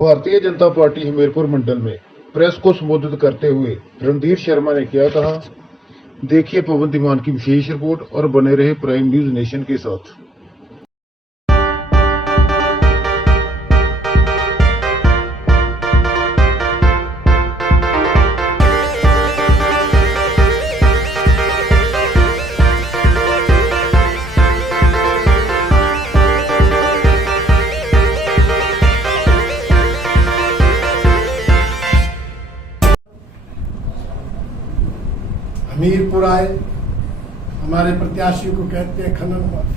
Bharatiya Janata party Hamirpur मंडल में press को संबोधित करते हुए रणधीर शर्मा ने क्या कहा, देखिए पवन धीमान की विशेष रिपोर्ट और बने रहे प्राइम न्यूज नेशन के साथ। हमीरपुर आए, हमारे प्रत्याशी को कहते हैं खनन माफी।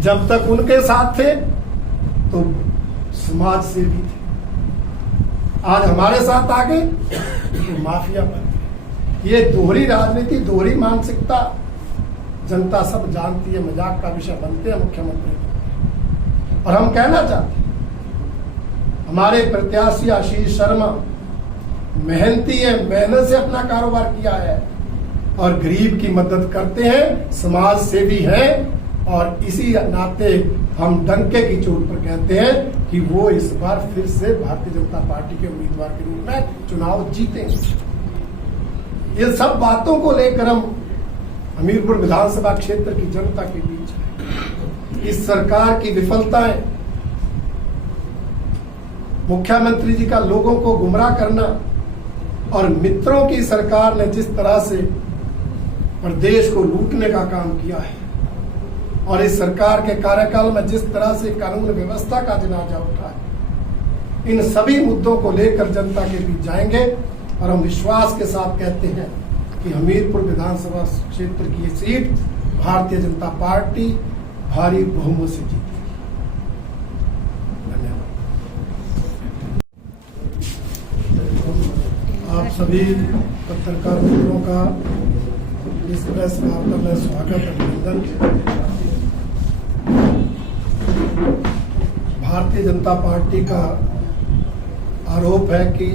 जब तक उनके साथ थे तो समाज सेवी थे, आज हमारे साथ आ गए तो माफिया बन गए। ये दोहरी राजनीति, दोहरी मानसिकता जनता सब जानती है, मजाक का विषय बनते हैं मुख्यमंत्री। और हम कहना चाहते हैं, हमारे प्रत्याशी आशीष शर्मा मेहनती है, मेहनत से अपना कारोबार किया है और गरीब की मदद करते हैं, समाज सेवी हैं। और इसी नाते हम डंके की चोट पर कहते हैं कि वो इस बार फिर से भारतीय जनता पार्टी के उम्मीदवार के रूप में चुनाव जीतेंगे। ये सब बातों को लेकर हम हमीरपुर विधानसभा क्षेत्र की जनता के बीच हैं। इस सरकार की विफलताएं, मुख्यमंत्री जी का लोगों को गुमराह करना और मित्रों की सरकार ने जिस तरह से प्रदेश को लूटने का काम किया है और इस सरकार के कार्यकाल में जिस तरह से कानून व्यवस्था का जनाजा उठा है, इन सभी मुद्दों को लेकर जनता के बीच जाएंगे। और हम विश्वास के साथ कहते हैं कि हमीरपुर विधानसभा क्षेत्र की ये सीट भारतीय जनता पार्टी भारी बहुमत से जीतेगी। आप सभी पत्रकार मित्रों का इस प्रेस वार्ता में स्वागत, अभिनंदन। भारतीय जनता पार्टी का आरोप है कि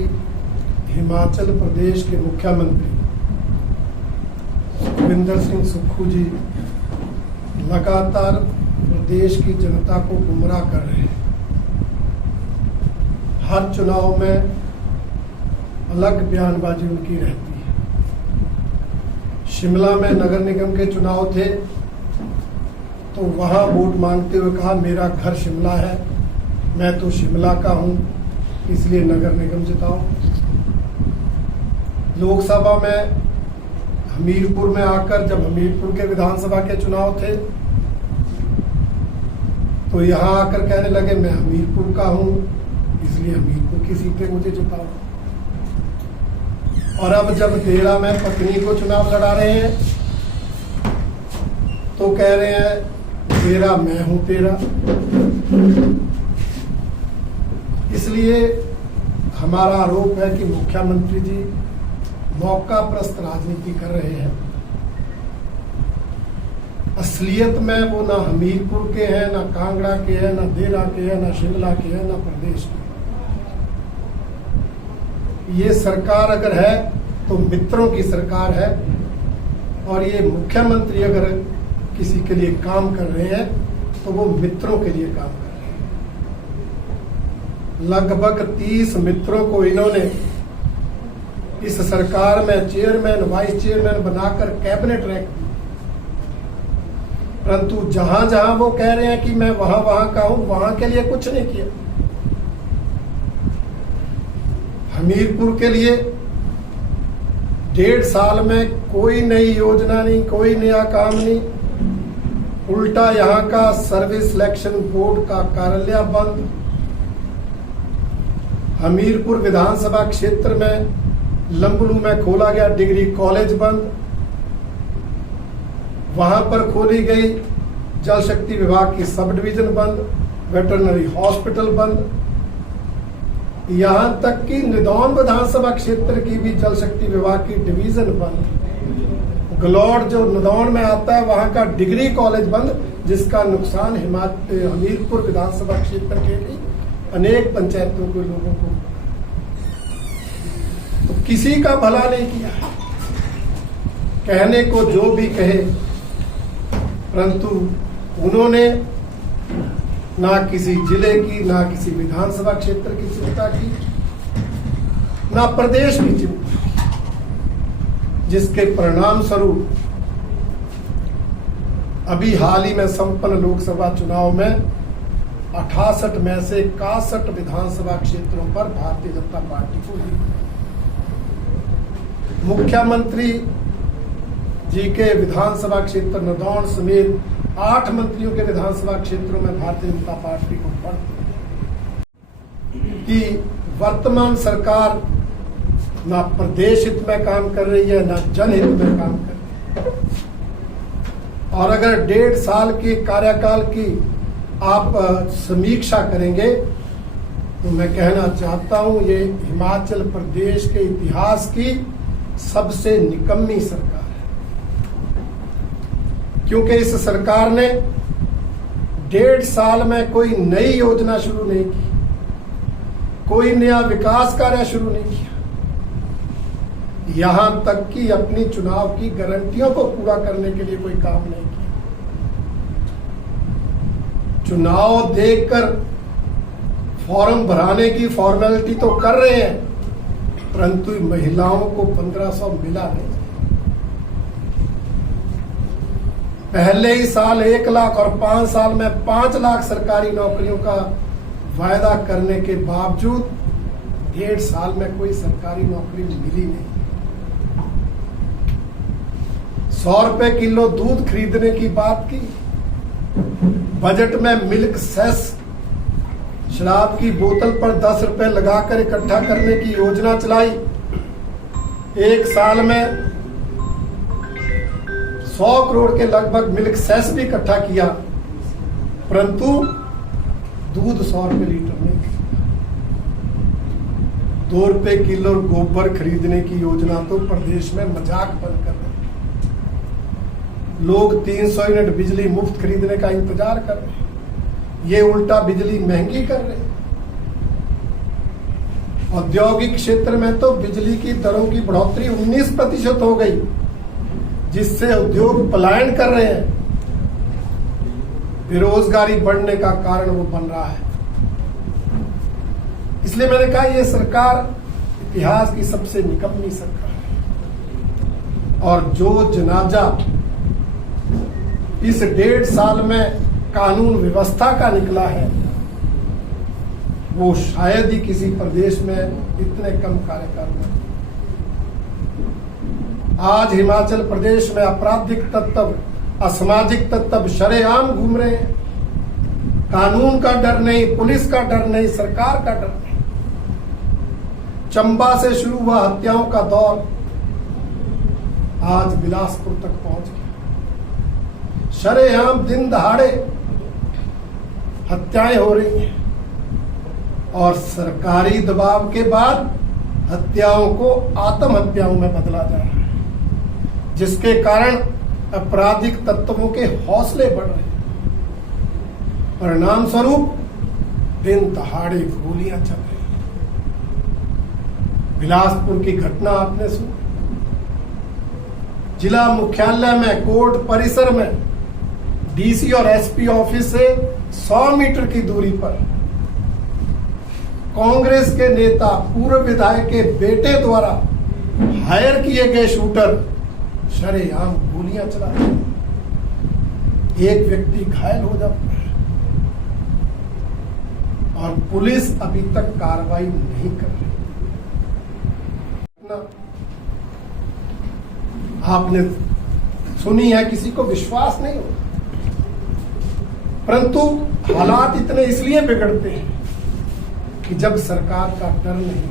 हिमाचल प्रदेश के मुख्यमंत्री सुखविंदर सिंह सुक्खू जी लगातार प्रदेश की जनता को गुमराह कर रहे हैं। हर चुनाव में अलग बयानबाजी उनकी रहती है। शिमला में नगर निगम के चुनाव थे तो वहां वोट मांगते हुए कहा, मेरा घर शिमला है, मैं तो शिमला का हूं, इसलिए नगर निगम जिताओ। लोकसभा में हमीरपुर में आकर जब हमीरपुर के विधानसभा के चुनाव थे तो यहां आकर कहने लगे, मैं हमीरपुर का हूं, इसलिए हमीरपुर की सीटें मुझे जिताओ। और अब जब देरा में पत्नी को चुनाव लड़ा रहे हैं तो कह रहे हैं तेरा मैं हूं तेरा। इसलिए हमारा आरोप है कि मुख्यमंत्री जी मौका प्रस्त राजनीति कर रहे हैं। असलियत में वो ना हमीरपुर के हैं, ना कांगड़ा के हैं, ना देरा के हैं, ना शिमला के हैं, ना प्रदेश के। ये सरकार अगर है तो मित्रों की सरकार है और ये मुख्यमंत्री अगर किसी के लिए काम कर रहे हैं तो वो मित्रों के लिए काम कर रहे हैं। लगभग 30 मित्रों को इन्होंने इस सरकार में चेयरमैन, वाइस चेयरमैन बनाकर कैबिनेट रैंक दी, परंतु जहां जहां वो कह रहे हैं कि मैं वहां वहां का हूं, वहां के लिए कुछ नहीं किया। हमीरपुर के लिए 1.5 साल में कोई नई योजना नहीं, कोई नया काम नहीं। उल्टा यहां का सर्विस सिलेक्शन बोर्ड का कार्यालय बंद। हमीरपुर विधानसभा क्षेत्र में लंबलू में खोला गया डिग्री कॉलेज बंद। वहां पर खोली गई जल शक्ति विभाग की सब डिवीजन बंद, वेटरनरी हॉस्पिटल बंद। यहां तक कि निदौन विधानसभा क्षेत्र की भी जल शक्ति विभाग की डिवीजन बंद। गलौड़ जो निदौन में आता है वहां का डिग्री कॉलेज बंद, जिसका नुकसान हमीरपुर विधानसभा क्षेत्र के भी अनेक पंचायतों के लोगों को, तो किसी का भला नहीं किया। कहने को जो भी कहे, परंतु उन्होंने ना किसी जिले की, ना किसी विधानसभा क्षेत्र की चिंता की, ना प्रदेश की चिंता की, जिसके परिणाम स्वरूप अभी हाल ही में संपन्न लोकसभा चुनाव में 68 में से 61 विधानसभा क्षेत्रों पर भारतीय जनता पार्टी को जीत। मुख्यमंत्री जी के विधानसभा क्षेत्र नदौन समेत 8 मंत्रियों के विधानसभा क्षेत्रों में भारतीय जनता पार्टी को बढ़ कि वर्तमान सरकार ना प्रदेश हित में काम कर रही है, ना जनहित में काम कर रही है। और अगर 1.5 साल के कार्यकाल की आप समीक्षा करेंगे तो मैं कहना चाहता हूं ये हिमाचल प्रदेश के इतिहास की सबसे निकम्मी सरकार है, क्योंकि इस सरकार ने 1.5 साल में कोई नई योजना शुरू नहीं की, कोई नया विकास कार्य शुरू नहीं किया, यहां तक कि अपनी चुनाव की गारंटियों को पूरा करने के लिए कोई काम नहीं किया। चुनाव देखकर फॉर्म भराने की फॉर्मेलिटी तो कर रहे हैं, परंतु महिलाओं को 1500 मिला नहीं। पहले ही साल 1 लाख और 5 साल में 5 लाख सरकारी नौकरियों का वायदा करने के बावजूद 1.5 साल में कोई सरकारी नौकरी मिली नहीं। 100 रुपए किलो दूध खरीदने की बात की, बजट में मिल्क सेस शराब की बोतल पर 10 रुपए लगाकर इकट्ठा करने की योजना चलाई। 1 साल में 100 करोड़ के लगभग मिल्क सेस भी इकट्ठा किया, परंतु दूध 100 रुपए लीटर नहीं खरीदा। 2 रुपए किलो गोबर खरीदने की योजना तो प्रदेश में मजाक बन कर रहे। लोग 300 यूनिट बिजली मुफ्त खरीदने का इंतजार कर रहे हैं, ये उल्टा बिजली महंगी कर रहे हैं। औद्योगिक क्षेत्र में तो बिजली की दरों की बढ़ोतरी 19% हो गई, जिससे उद्योग पलायन कर रहे हैं। बेरोजगारी बढ़ने का कारण वो बन रहा है। इसलिए मैंने कहा ये सरकार इतिहास की सबसे निकम्मी सरकार है। और जो जनाजा इस 1.5 साल में कानून व्यवस्था का निकला है, वो शायद ही किसी प्रदेश में इतने कम कार्यकाल में। आज हिमाचल प्रदेश में आपराधिक तत्व, असामाजिक तत्व शरेआम घूम रहे हैं। कानून का डर नहीं, पुलिस का डर नहीं, सरकार का डर नहीं। चंबा से शुरू हुआ हत्याओं का दौर आज बिलासपुर तक पहुंच गया। शरेआम दिन दहाड़े हत्याएं हो रही हैं और सरकारी दबाव के बाद हत्याओं को आत्महत्याओं में बदला जा रहा है, जिसके कारण आपराधिक तत्वों के हौसले बढ़ रहे हैं। परिणाम स्वरूप दिन दहाड़े गोलियां चल रही हैं। बिलासपुर की घटना आपने सुनी। जिला मुख्यालय में, कोर्ट परिसर में डीसी और एसपी ऑफिस से 100 मीटर की दूरी पर कांग्रेस के नेता, पूर्व विधायक के बेटे द्वारा हायर किए गए शूटर शरेआम गोलियां चला रहे हैं। एक व्यक्ति घायल हो जाता है और पुलिस अभी तक कार्रवाई नहीं कर रही। आपने सुनी है, किसी को विश्वास नहीं होता, परंतु हालात इतने इसलिए बिगड़ते हैं कि जब सरकार का डर नहीं,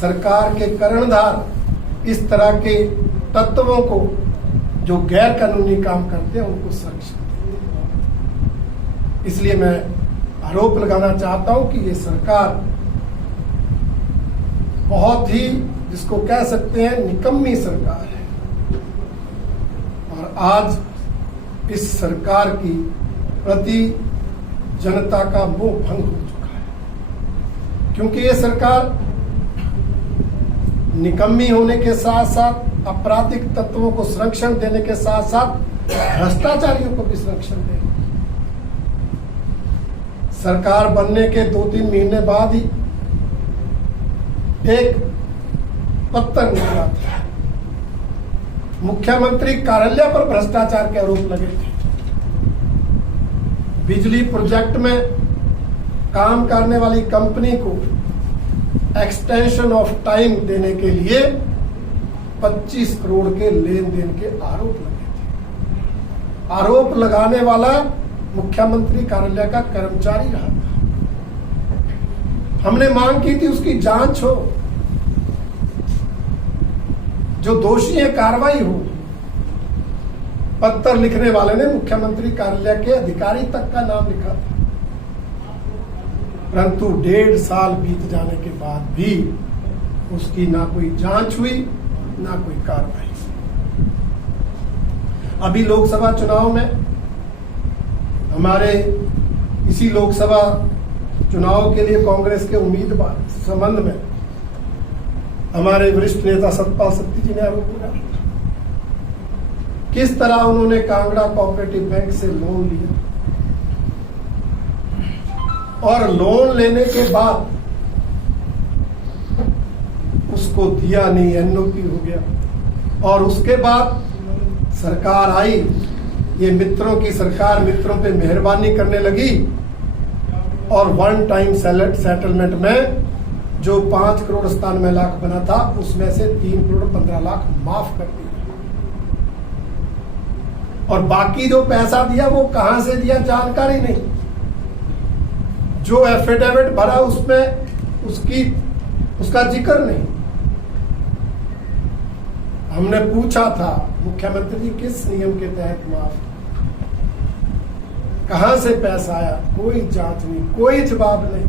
सरकार के कर्णधार इस तरह के तत्वों को, जो गैर कानूनी काम करते हैं, उनको संरक्षण देते हैं। इसलिए मैं आरोप लगाना चाहता हूं कि ये सरकार बहुत ही, जिसको कह सकते हैं, निकम्मी सरकार है। और आज इस सरकार की प्रति जनता का मोह भंग हो चुका है, क्योंकि ये सरकार निकम्मी होने के साथ साथ आपराधिक तत्वों को संरक्षण देने के साथ साथ भ्रष्टाचारियों को भी संरक्षण दे। सरकार बनने के 2-3 महीने बाद ही एक पत्र निकला था। मुख्यमंत्री कार्यालय पर भ्रष्टाचार के आरोप लगे थे। बिजली प्रोजेक्ट में काम करने वाली कंपनी को एक्सटेंशन ऑफ टाइम देने के लिए 25 करोड़ के लेन देन के आरोप लगे थे। आरोप लगाने वाला मुख्यमंत्री कार्यालय का कर्मचारी रहा था। हमने मांग की थी उसकी जांच हो, जो दोषी है कार्रवाई हो। पत्र लिखने वाले ने मुख्यमंत्री कार्यालय के अधिकारी तक का नाम लिखा था, परंतु 1.5 साल बीत जाने के बाद भी उसकी ना कोई जांच हुई ना कोई कार्रवाई। अभी लोकसभा चुनाव में हमारे इसी लोकसभा चुनाव के लिए कांग्रेस के उम्मीदवार संबंध में हमारे वरिष्ठ नेता सतपाल सत्ती जी ने आरोप लगाया किस तरह उन्होंने कांगड़ा कोऑपरेटिव बैंक से लोन लिया और लोन लेने के बाद उसको दिया नहीं, एनओपी हो गया। और उसके बाद सरकार आई, ये मित्रों की सरकार मित्रों पे मेहरबानी करने लगी और 1 टाइम सेटलमेंट में जो 5 करोड़ 97 लाख बना था उसमें से 3 करोड़ 15 लाख माफ कर दिया। और बाकी जो पैसा दिया वो कहां से दिया जानकारी नहीं। जो एफिडेविट भरा उसमें उसका जिक्र नहीं। हमने पूछा था मुख्यमंत्री जी किस नियम के तहत माफ, कहां से पैसा आया, कोई जांच नहीं, कोई जवाब नहीं।